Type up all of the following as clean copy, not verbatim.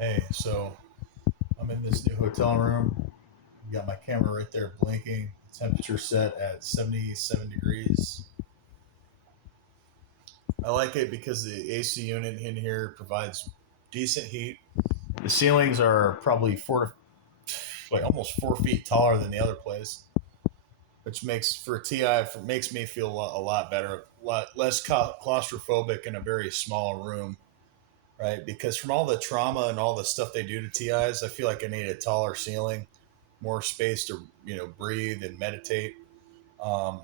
Hey, so I'm in this new hotel room. Got my camera right there blinking. Temperature set at 77 degrees. I like it because the AC unit in here provides decent heat. The ceilings are probably like almost 4 feet taller than the other place, which makes for a TI makes me feel a lot better, a lot less claustrophobic in a very small room, right? Because from all the trauma and all the stuff they do to TIs, I feel like I need a taller ceiling, more space to breathe and meditate. Um,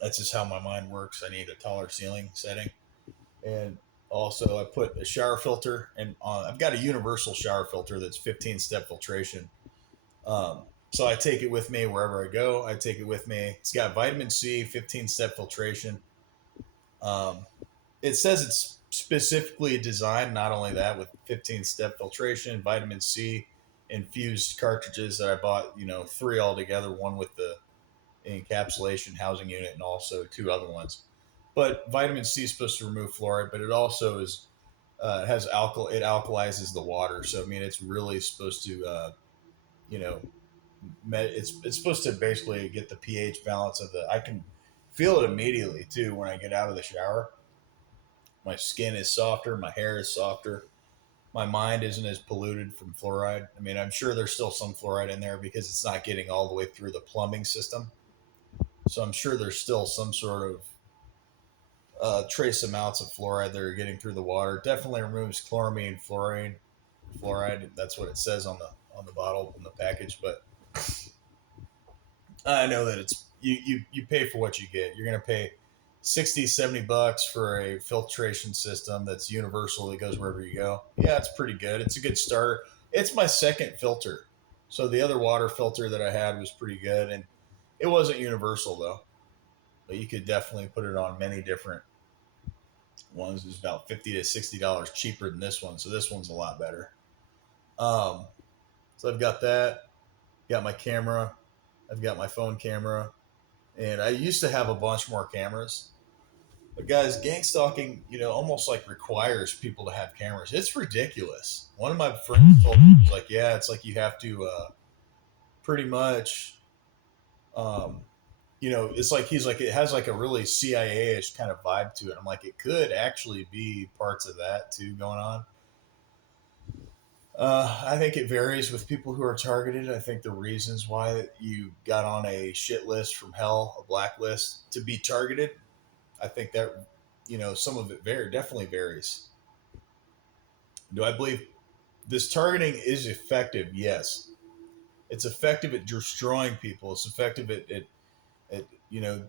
that's just how my mind works. I need a taller ceiling setting, and also I put a shower filter, and I've got a universal shower filter that's 15 step filtration. Um, so I take it with me wherever I go. I take it with me. It's got vitamin C, 15 step filtration. Um, it says it's specifically designed, not only that, with 15 step filtration, vitamin C infused cartridges that I bought, three altogether, one with the encapsulation housing unit and also two other ones. But vitamin C is supposed to remove fluoride, but it also is has alkyl. It alkalizes the water, so I mean it's really supposed to you know it's supposed to basically get the pH balance of the. I can feel it immediately too when I get out of the shower. My skin is softer, my hair is softer, my mind isn't as polluted from fluoride. I mean, I'm sure there's still some fluoride in there because it's not getting all the way through the plumbing system. So I'm sure there's still some sort of trace amounts of fluoride that are getting through the water. Definitely removes chloramine, fluorine, fluoride. That's what it says on the bottle in the package. But I know that you pay for what you get. You're gonna pay 60, 70 bucks for a filtration system that's universal that goes wherever you go. Yeah, it's pretty good. It's a good starter. It's my second filter. So the other water filter that I had was pretty good, and it wasn't universal though. But you could definitely put it on many different ones. It's about $50 to $60 cheaper than this one, so this one's a lot better. Um, so I've got that. Got my camera. I've got my phone camera, and I used to have a bunch more cameras. But guys, gang stalking, almost like requires people to have cameras. It's ridiculous. One of my friends told me, was like, yeah, it's like you have to pretty much, um, it's like he's like it has like a really CIA-ish kind of vibe to it. I'm like, it could actually be parts of that too going on. I think it varies with people who are targeted. I think the reasons why you got on a shit list from hell, a blacklist, to be targeted, I think that some of it definitely varies. Do I believe this targeting is effective? Yes, it's effective at destroying people. It's effective at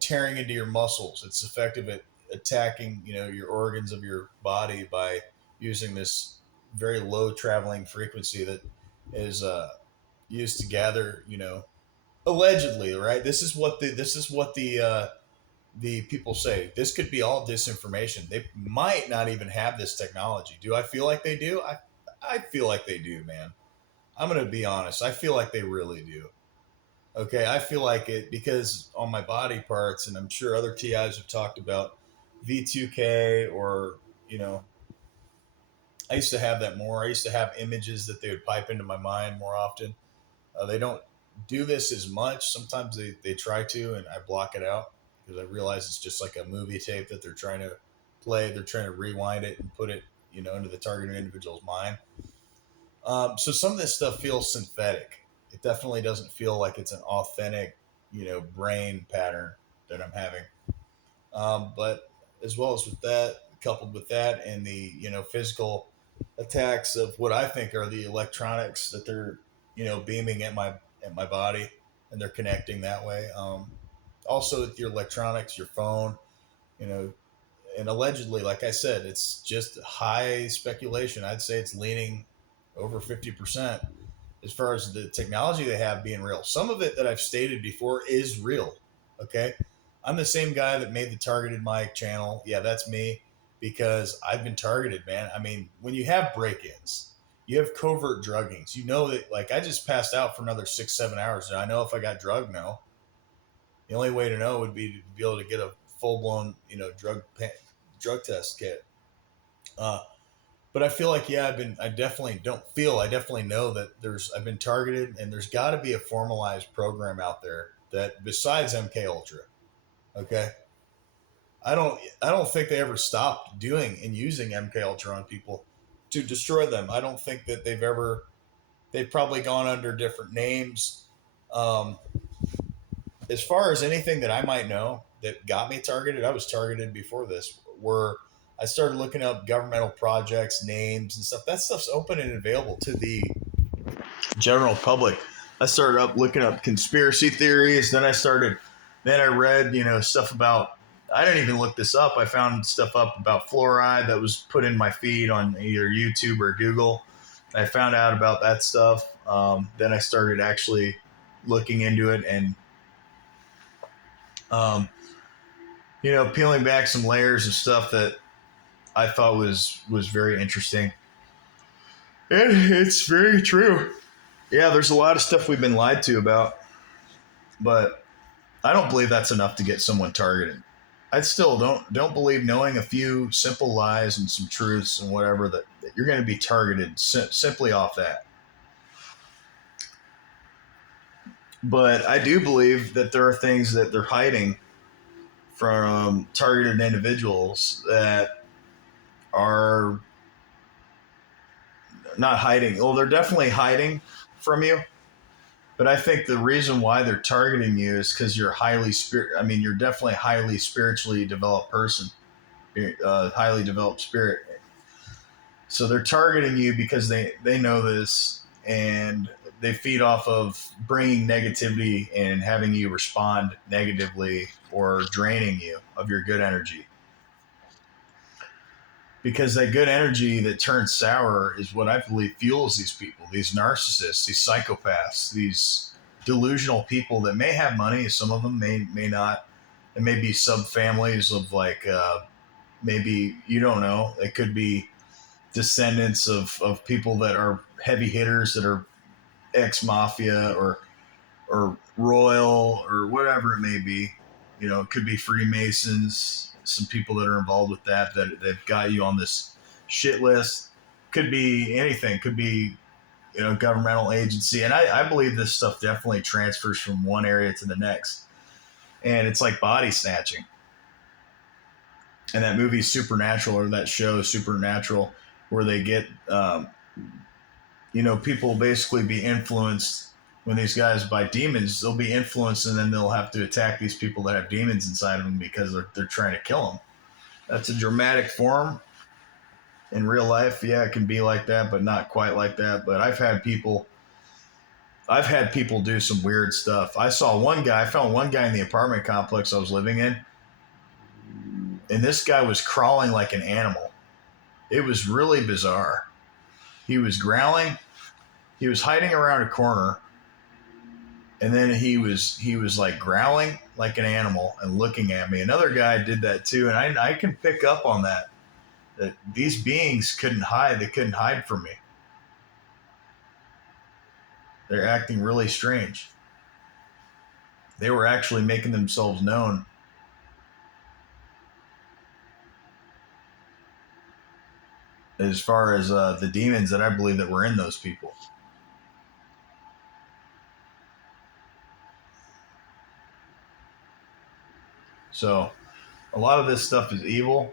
tearing into your muscles. It's effective at attacking your organs of your body by using this very low traveling frequency that is used to gather allegedly, right. This is what the people say. This could be all disinformation. They might not even have this technology. Do I feel like they do? I feel like they do, man. I'm going to be honest. I feel like they really do. Okay, I feel like it because on my body parts, and I'm sure other TIs have talked about V2K, or you know, I used to have that more. I used to have images that they would pipe into my mind more often. They don't do this as much. Sometimes they try to, and I block it out because I realize it's just like a movie tape that they're trying to play. They're trying to rewind it and put it, into the targeted individual's mind. So some of this stuff feels synthetic. It definitely doesn't feel like it's an authentic, brain pattern that I'm having. But as well as with that, coupled with that, and the physical attacks of what I think are the electronics that they're beaming at my body, and they're connecting that way. Also, with your electronics, your phone, you know, and allegedly, like I said, it's just high speculation. I'd say it's leaning over 50% as far as the technology they have being real. Some of it that I've stated before is real. Okay. I'm the same guy that made the targeted mic channel. Yeah, that's me because I've been targeted, man. I mean, when you have break ins, you have covert druggings. You know that, like, I just passed out for another 6, 7 hours. Do I know if I got drugged? No. The only way to know would be to be able to get a full blown, drug test kit. Uh, But I feel like, yeah, I definitely don't feel, I definitely know that I've been targeted, and there's got to be a formalized program out there that besides MK Ultra. Okay. I don't think they ever stopped doing and using MK Ultra on people to destroy them. I don't think that they've probably gone under different names. Um, as far as anything that I might know that got me targeted, I was targeted before this, where I started looking up governmental projects, names, and stuff. That stuff's open and available to the general public. I started up looking up conspiracy theories. Then I read, stuff about. I didn't even look this up. I found stuff up about fluoride that was put in my feed on either YouTube or Google. I found out about that stuff. Then I started actually looking into it and um, peeling back some layers of stuff that I thought was very interesting. And it's very true. Yeah, there's a lot of stuff we've been lied to about, but I don't believe that's enough to get someone targeted. I still don't believe knowing a few simple lies and some truths and whatever that you're going to be targeted simply off that. But I do believe that there are things that they're hiding from targeted individuals that are not hiding. Well, they're definitely hiding from you. But I think the reason why they're targeting you is because you're you're definitely a highly spiritually developed person, highly developed spirit. So they're targeting you because they know this, and they feed off of bringing negativity and having you respond negatively or draining you of your good energy. Because that good energy that turns sour is what I believe fuels these people, these narcissists, these psychopaths, these delusional people that may have money. Some of them may not. It may be sub families of maybe you don't know. It could be descendants of people that are heavy hitters that are ex mafia or royal or whatever it may be. It could be Freemasons, some people that are involved with that they've got you on this shit list. Could be anything. Could be governmental agency, and I believe this stuff definitely transfers from one area to the next, and it's like body snatching. And that movie Supernatural, or that show Supernatural, where they get people basically be influenced when these guys by demons. They'll be influenced, and then they'll have to attack these people that have demons inside of them because they're trying to kill them. That's a dramatic form. In real life, yeah, it can be like that, but not quite like that. But I've had people do some weird stuff. I found one guy in the apartment complex I was living in, and this guy was crawling like an animal. It was really bizarre. He was growling. He was hiding around a corner, and then he was like growling like an animal and looking at me. Another guy did that too, and I can pick up on that these beings couldn't hide. They couldn't hide from me. They're acting really strange. They were actually making themselves known. As far as the demons that I believe that were in those people. So a lot of this stuff is evil.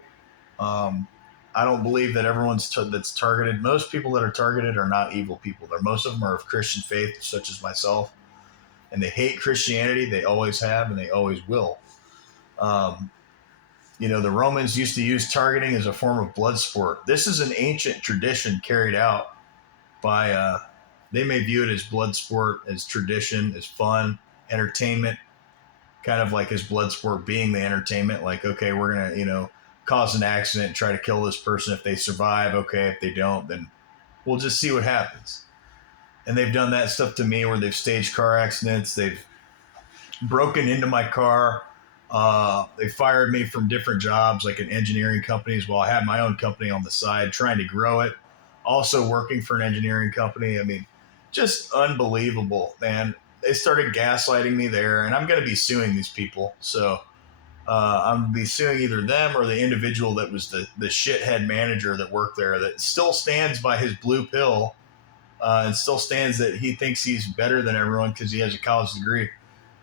I don't believe that everyone's that's targeted. Most people that are targeted are not evil people. Most of them are of Christian faith, such as myself, and they hate Christianity. They always have, and they always will. The Romans used to use targeting as a form of blood sport. This is an ancient tradition carried out by. They may view it as blood sport, as tradition, as fun, entertainment, kind of like as blood sport being the entertainment. Like, okay, we're gonna, cause an accident and try to kill this person. If they survive, okay. If they don't, then we'll just see what happens. And they've done that stuff to me where they've staged car accidents. They've broken into my car. They fired me from different jobs, like in engineering companies, while I had my own company on the side, trying to grow it. Also working for an engineering company. I mean, just unbelievable, man. They started gaslighting me there, and I'm going to be suing these people. So I'm gonna be suing either them or the individual that was the shithead manager that worked there that still stands by his blue pill, and still stands that he thinks he's better than everyone because he has a college degree.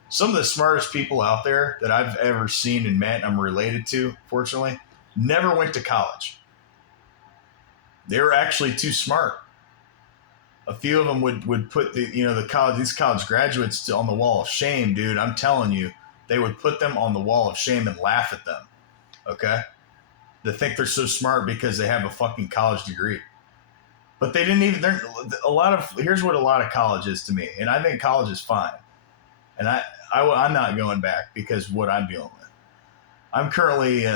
Some of the smartest people out there that I've ever seen and met, and I'm related to, fortunately, never went to college. They were actually too smart. A few of them would put these college graduates on the wall of shame, dude. I'm telling you, they would put them on the wall of shame and laugh at them. Okay, they think they're so smart because they have a fucking college degree, but they didn't even. Here's what a lot of college is to me, and I think college is fine, and I'm not going back because of what I'm dealing with. I'm currently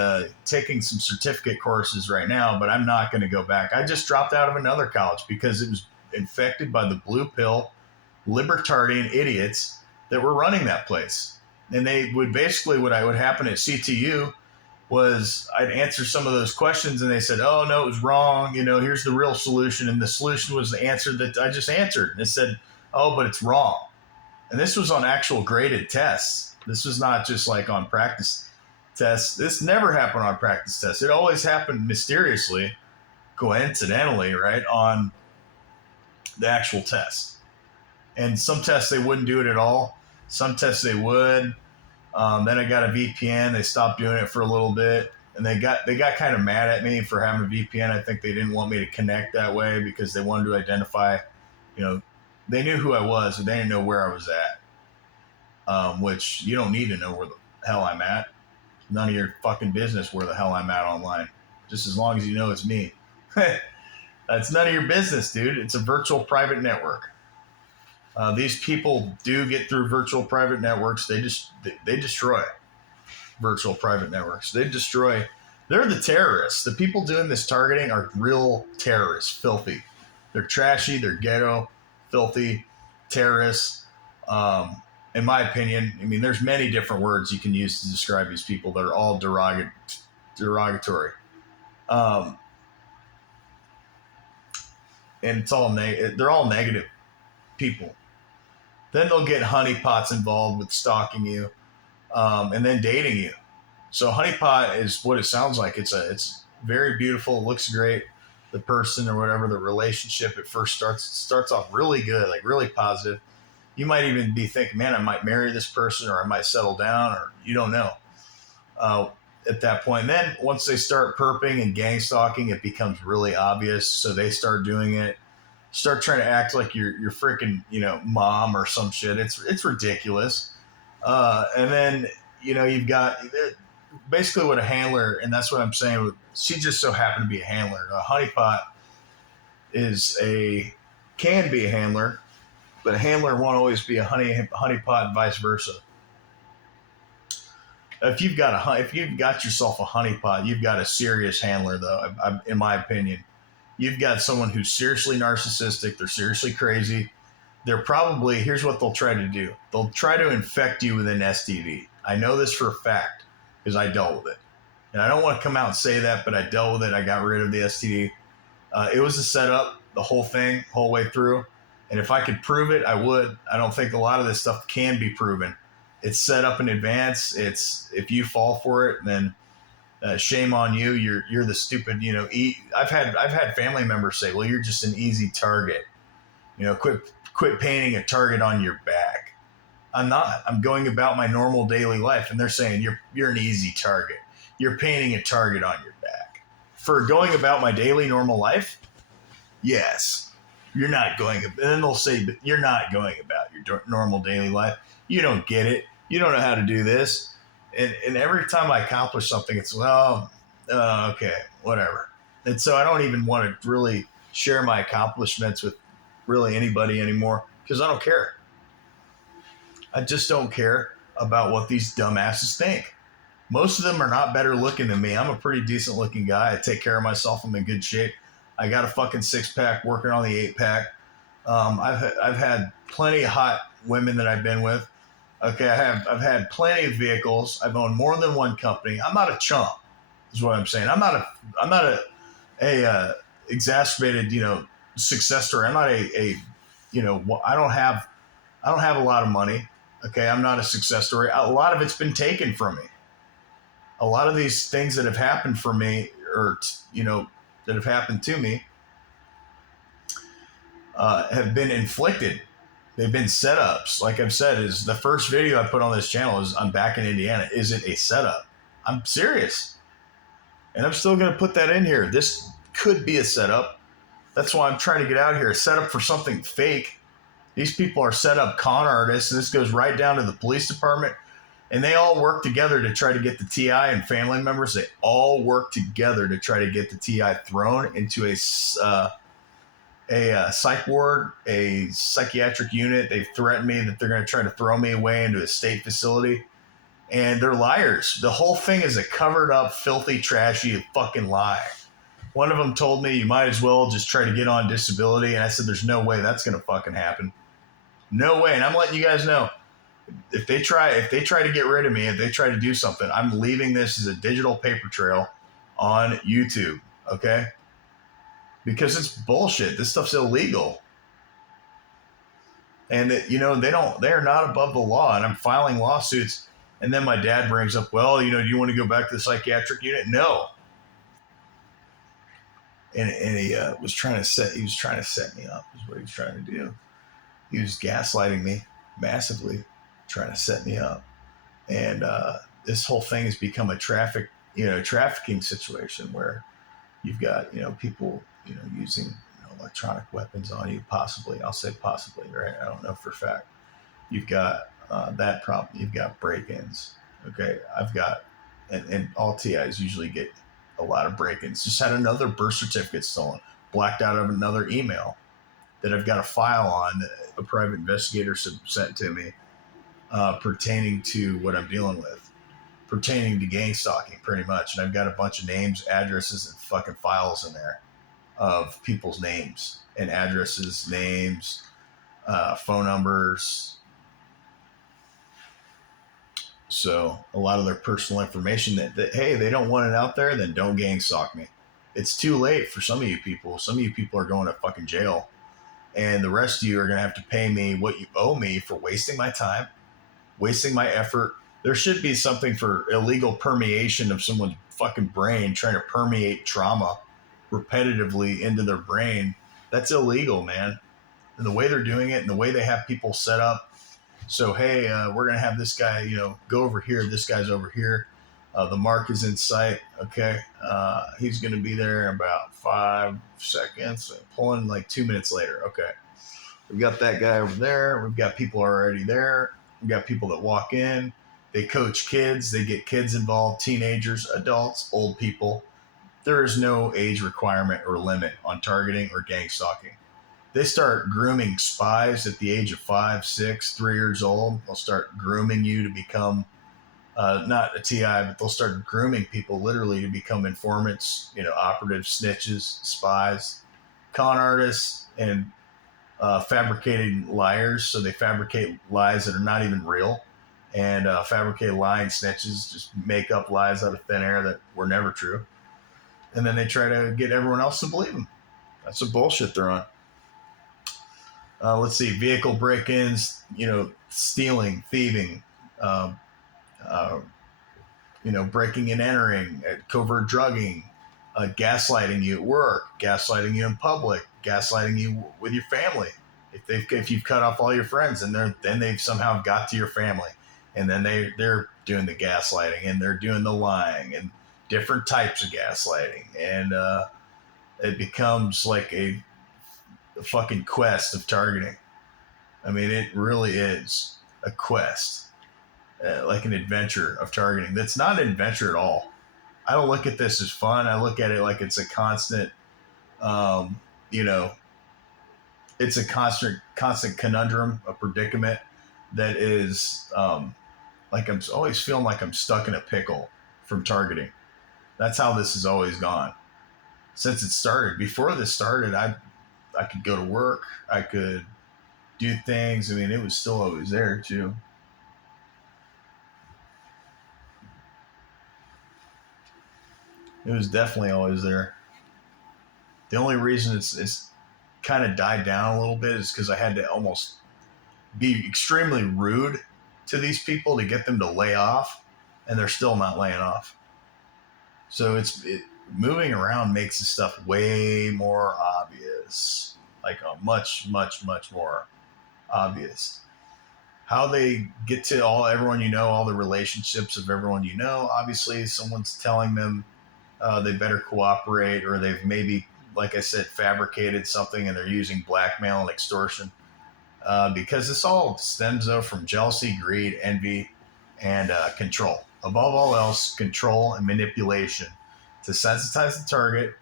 taking some certificate courses right now, but I'm not going to go back. I just dropped out of another college because it was infected by the blue pill libertarian idiots that were running that place. And they would basically, what would happen at CTU was I'd answer some of those questions and they said, oh, no, it was wrong. Here's the real solution. And the solution was the answer that I just answered. And it said, oh, but it's wrong. And this was on actual graded tests. This was not just like on practice tests. This never happened on practice tests. It always happened mysteriously, coincidentally, right, on the actual test. And some tests they wouldn't do it at all. Some tests they would. Then I got a VPN. They stopped doing it for a little bit, and they got kind of mad at me for having a VPN. I think they didn't want me to connect that way because they wanted to identify. They knew who I was, but they didn't know where I was at. Which you don't need to know where the hell I'm at. None of your fucking business where the hell I'm at online. Just as long as you know it's me. That's none of your business, dude. It's a virtual private network. These people do get through virtual private networks. They destroy virtual private networks. They're the terrorists. The people doing this targeting are real terrorists, filthy. They're trashy, they're ghetto, filthy, terrorists. In my opinion, I mean, there's many different words you can use to describe these people that are all derogatory. And they're all negative people. Then they'll get honeypots involved with stalking you, and then dating you. So honeypot is what it sounds like. It's very beautiful. It looks great. The person or whatever, the relationship at first starts off really good, like really positive. You might even be thinking, man, I might marry this person or I might settle down, or you don't know at that point. And then once they start perping and gang stalking, it becomes really obvious. So they start doing it. Start trying to act like you're freaking, mom or some shit. It's ridiculous. And then, you've got basically what a handler, and that's what I'm saying. She just so happened to be a handler. A honeypot can be a handler, but a handler won't always be a honeypot and vice versa. If you've got yourself a honeypot, you've got a serious handler, though, in my opinion. You've got someone who's seriously narcissistic. They're seriously crazy. Here's what they'll try to do. They'll try to infect you with an STD. I know this for a fact because I dealt with it. And I don't want to come out and say that, but I dealt with it. I got rid of the STD. It was a setup, the whole thing, whole way through. And if I could prove it, I would. I don't think a lot of this stuff can be proven. It's set up in advance. If you fall for it, then shame on you. You're the stupid. I've had family members say, "Well, you're just an easy target." Quit painting a target on your back. I'm not. I'm going about my normal daily life, and they're saying you're an easy target. You're painting a target on your back for going about my daily normal life. Yes, you're not going. And then they'll say, "But you're not going about your normal daily life. You don't get it. You don't know how to do this." And every time I accomplish something, it's, okay, whatever. And so I don't even want to really share my accomplishments with really anybody anymore because I don't care. I just don't care about what these dumbasses think. Most of them are not better looking than me. I'm a pretty decent looking guy. I take care of myself. I'm in good shape. I got a fucking 6-pack, working on the 8-pack. I've had plenty of hot women that I've been with. Okay, I've had plenty of vehicles. I've owned more than one company. I'm not a chump, is what I'm saying. I'm not a exacerbated, success story. I'm not I don't have a lot of money. Okay, I'm not a success story. A lot of it's been taken from me. a lot of these things that have happened for me, or that have happened to me, have been inflicted. They've been setups. Like I've said, is the first video I put on this channel is I'm back in Indiana. Is it a setup? I'm serious. And I'm still going to put that in here. This could be a setup. That's why I'm trying to get out of here. A setup for something fake. These people are set up con artists. And this goes right down to the police department. And they all work together to try to get the TI and family members. They all work together to try to get the TI thrown into a psych ward, a psychiatric unit. They've threatened me that they're going to try to throw me away into a state facility. And they're liars. The whole thing is a covered up, filthy, trashy fucking lie. One of them told me you might as well just try to get on disability. And I said, there's no way that's going to fucking happen. No way. And I'm letting you guys know, if they try to get rid of me, if they try to do something, I'm leaving this as a digital paper trail on YouTube. Okay. Because it's bullshit. This stuff's illegal. And they're not above the law, and I'm filing lawsuits. And then my dad brings up, well, do you want to go back to the psychiatric unit? No. And he was trying to set me up, is what he was trying to do. He was gaslighting me massively, trying to set me up. And this whole thing has become a trafficking situation where you've got, people, using electronic weapons on you, possibly. I'll say possibly, right? I don't know for a fact. You've got that problem. You've got break-ins. Okay, I've got, and all TIs usually get a lot of break-ins. Just had another birth certificate stolen, blacked out of another email that I've got a file on that a private investigator sent to me pertaining to what I'm dealing with, pertaining to gang stalking, pretty much. And I've got a bunch of names, addresses, and fucking files in there of people's names and addresses, names, phone numbers. So a lot of their personal information that hey, they don't want it out there, then don't gang stalk me. It's too late for some of you people. Some of you people are going to fucking jail. And the rest of you are going to have to pay me what you owe me for wasting my time, wasting my effort. There should be something for illegal permeation of someone's fucking brain, trying to permeate trauma repetitively into their brain. That's illegal, man. And the way they're doing it and the way they have people set up. So, hey, we're going to have this guy, go over here. This guy's over here. The mark is in sight. Okay. He's going to be there in about 5 seconds. Pulling like 2 minutes later. Okay. We've got that guy over there. We've got people already there. We've got people that walk in. They coach kids. They get kids involved, teenagers, adults, old people. There is no age requirement or limit on targeting or gang stalking. They start grooming spies at the age of 5, 6, 3 years old. They'll start grooming you to become not a TI, but they'll start grooming people literally to become informants, operatives, snitches, spies, con artists, and fabricated liars. So they fabricate lies that are not even real, and fabricate lying snitches, just make up lies out of thin air that were never true. And then they try to get everyone else to believe them. That's the bullshit they're on. Let's see, vehicle break-ins, stealing, thieving, breaking and entering, covert drugging, gaslighting you at work, gaslighting you in public, gaslighting you with your family. If you've cut off all your friends, and then they've somehow got to your family, and then they're doing the gaslighting, and they're doing the lying, and different types of gaslighting, and it becomes like a fucking quest of targeting. I mean, it really is a quest, like an adventure of targeting. That's not an adventure at all. I don't look at this as fun. I look at it like it's a constant, it's a constant conundrum, a predicament that is like I'm always feeling like I'm stuck in a pickle from targeting. That's how this has always gone since it started. Before this started, I could go to work. I could do things. I mean, it was still always there too. It was definitely always there. The only reason it's kind of died down a little bit is because I had to almost be extremely rude to these people to get them to lay off, and they're still not laying off. So moving around makes the stuff way more obvious, like a much, much, much more obvious. How they get to everyone you know, all the relationships of everyone you know. Obviously, someone's telling them they better cooperate, or they've maybe, like I said, fabricated something and they're using blackmail and extortion. Because this all stems though from jealousy, greed, envy, and control. Above all else, control and manipulation to sensitize the target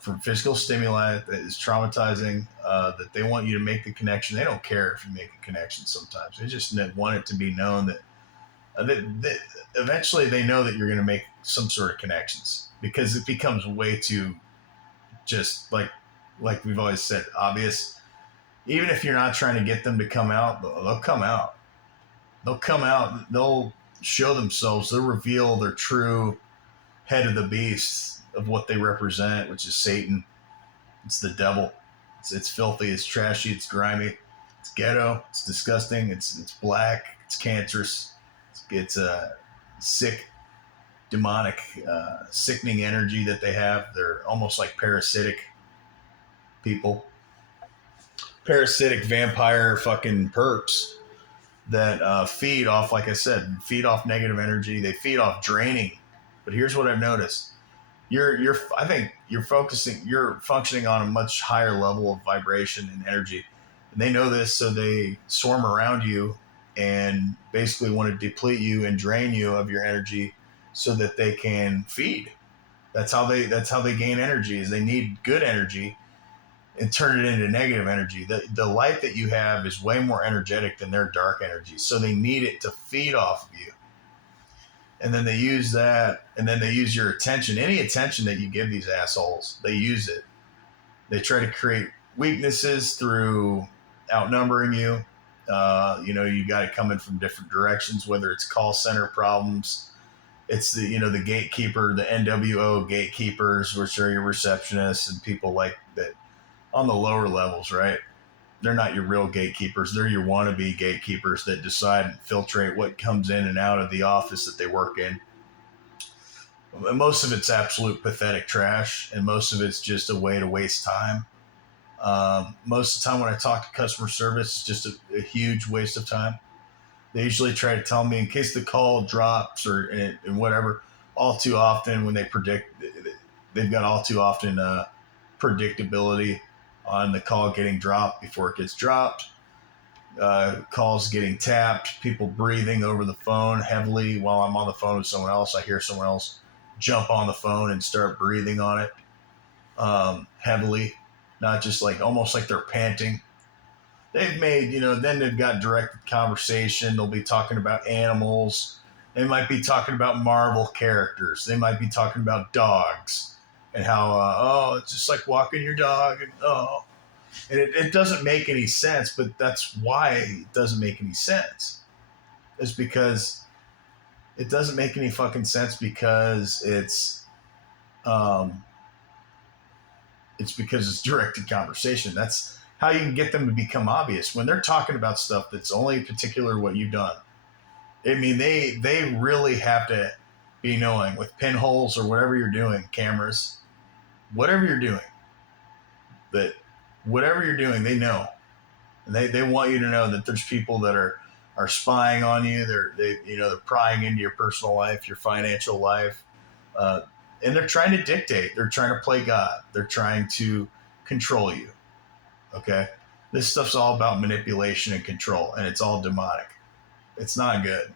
from physical stimuli that is traumatizing. That they want you to make the connection. They don't care if you make a connection. Sometimes they just want it to be known that eventually they know that you're going to make some sort of connections, because it becomes way too just like we've always said, obvious. Even if you're not trying to get them to come out, they'll come out. They'll come out. They'll show themselves. They'll reveal their true head of the beast of what they represent, which is Satan. It's the devil. It's filthy. It's trashy. It's grimy. It's ghetto. It's disgusting. It's black. It's cancerous. It's a sick, demonic, sickening energy that they have. They're almost like parasitic people, parasitic vampire fucking perps that feed off, like I said, feed off negative energy. They feed off draining. But here's what I've noticed: I think you're functioning on a much higher level of vibration and energy, and they know this, so they swarm around you and basically want to deplete you and drain you of your energy so that they can feed. That's how they gain energy. Is they need good energy and turn it into negative energy. The light that you have is way more energetic than their dark energy, so they need it to feed off of you. And then they use that, and then they use your attention. Any attention that you give these assholes, they use it. They try to create weaknesses through outnumbering you. You got it coming from different directions, whether it's call center problems. It's the gatekeeper, the NWO gatekeepers, which are your receptionists and people like that on the lower levels, right? They're not your real gatekeepers. They're your wannabe gatekeepers that decide and filtrate what comes in and out of the office that they work in. Most of it's absolute pathetic trash, and most of it's just a way to waste time. Most of the time when I talk to customer service, it's just a huge waste of time. They usually try to tell me in case the call drops or and whatever. All too often when they've got all too often predictability on the call getting dropped before it gets dropped. Calls getting tapped, people breathing over the phone heavily while I'm on the phone with someone else. I hear someone else jump on the phone and start breathing on it heavily, not just like almost like they're panting. They've made, then they've got directed conversation. They'll be talking about animals. They might be talking about Marvel characters. They might be talking about dogs and how, it's just like walking your dog. And it doesn't make any sense, but that's why it doesn't make any sense. It's because it doesn't make any fucking sense because it's directed conversation. That's how you can get them to become obvious when they're talking about stuff that's only particular what you've done. I mean, they really have to be knowing with pinholes or whatever you're doing, cameras, whatever you're doing, that whatever you're doing, they know. And they want you to know that there's people that are spying on you. They're prying into your personal life, your financial life, and they're trying to dictate. They're trying to play God. They're trying to control you. Okay, this stuff's all about manipulation and control, and it's all demonic. It's not good.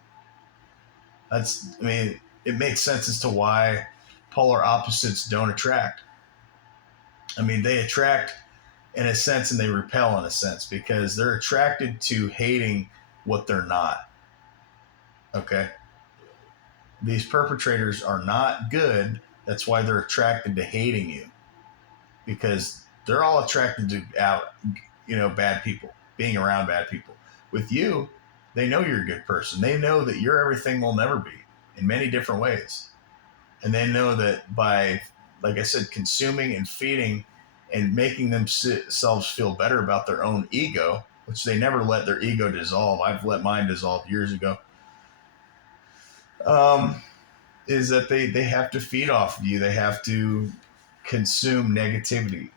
It makes sense as to why polar opposites don't attract. They attract in a sense and they repel in a sense because they're attracted to hating what they're not. Okay, these perpetrators are not good. That's why they're attracted to hating you, because they're all attracted to bad people, being around bad people. With you, they know you're a good person. They know that you're everything they'll never be in many different ways. And they know that by, like I said, consuming and feeding and making themselves feel better about their own ego, which they never let their ego dissolve. I've let mine dissolve years ago. is that they have to feed off of you. They have to consume negativity.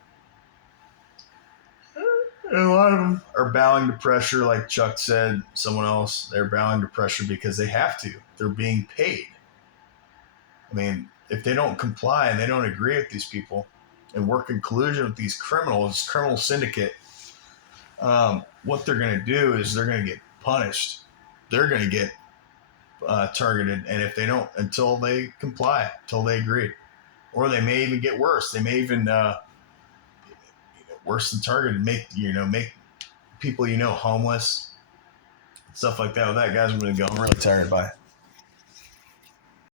And a lot of them are bowing to pressure, like Chuck said, someone else, they're bowing to pressure because they have to. They're being paid. I mean, if they don't comply and they don't agree with these people and work in collusion with these criminals, criminal syndicate, what they're going to do is they're going to get punished. They're going to get targeted. And if they don't, until they comply, until they agree, or they may even get worse. They may even worse than targeted, make people homeless, stuff like that. With that, guys, I'm going to go. I'm really tired. Bye.